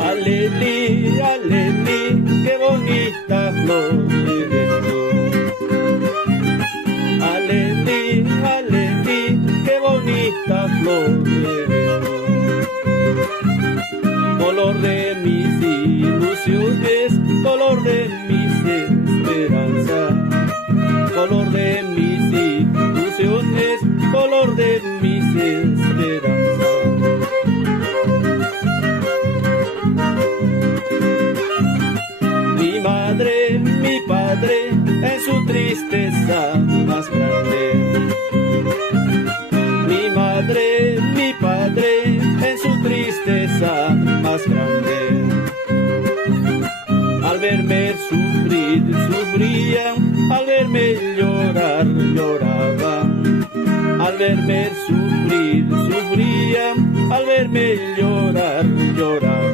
Alelí, alelí, qué bonita flor eres tú. Alelí, alelí, qué bonita flor eres tú. Color de mis ilusiones, color de mis esperanzas. Color de mis ilusiones, color de mis esperanzas. Mi madre, mi padre, en su tristeza más grande. Mi madre, mi padre, en su tristeza más grande. Al verme sufrir, sufrían, al verme llorar, lloraban. Al verme sufrir, sufrían, al verme llorar, lloraban.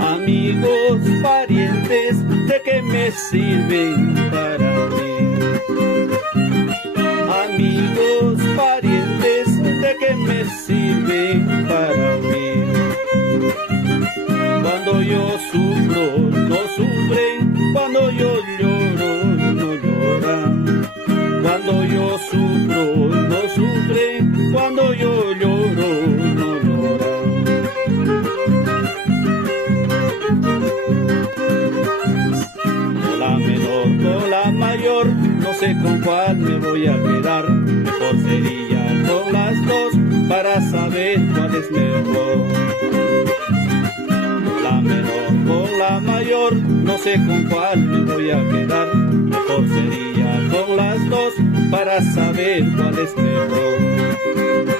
Amigos, parientes, ¿de qué me sirven para mí? Amigos, parientes, ¿de qué me sirven para mí? Cuando yo sufro, no sufren, cuando yo lloro, no lloran. Cuando yo sufro, no sufren, cuando yo lloro, no lloran. Con la mayor, no sé con cuál me voy a quedar. Mejor sería con las dos para saber cuál es mejor. Con la menor, con la mayor, no sé con cuál me voy a quedar. Mejor sería con las dos para saber cuál es mejor.